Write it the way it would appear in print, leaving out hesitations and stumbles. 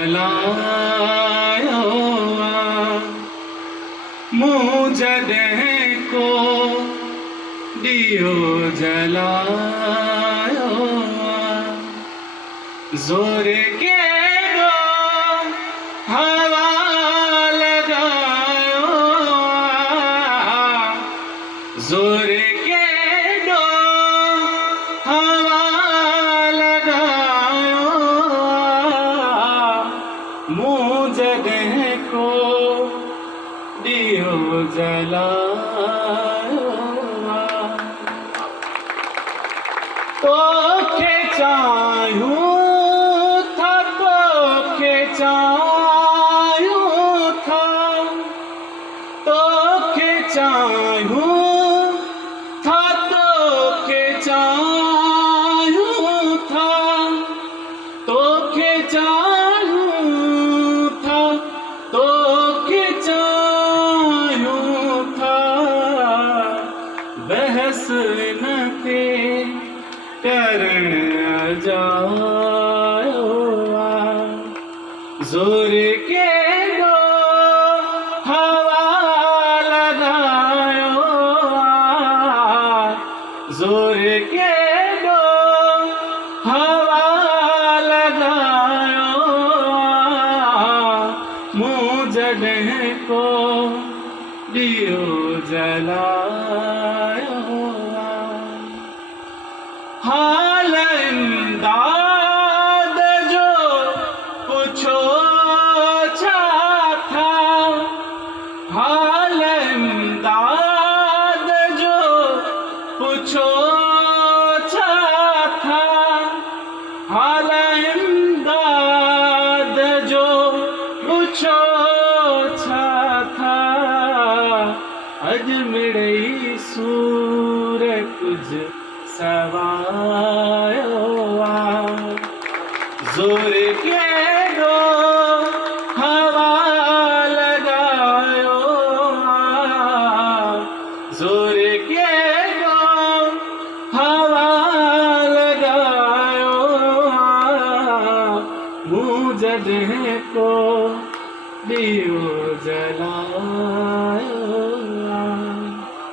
जलायो मुझे को दियो जलायो जोर के दो हवा लगायो जोर के दो हवा लगायो मुझे को दियो जलायो तो चाहूं था तो चाहूं था तो चाहूं था तो चाहूं था तो चाहूं था तो चाहूं था बहस न थे करण जायो जोर के दो हवा लगायो जोर के दो हवा लगायो मुझे को दियो जलायो हाल इमदाद जो पूछो था हाल इमदाद जो पूछो था हाल इमदाद जो पूछो था अज मिड़ई सूर कुछ सवायो जोर के दो हवा लगायो जोर के दो हवा लगायो मुझे को दियो जलायो।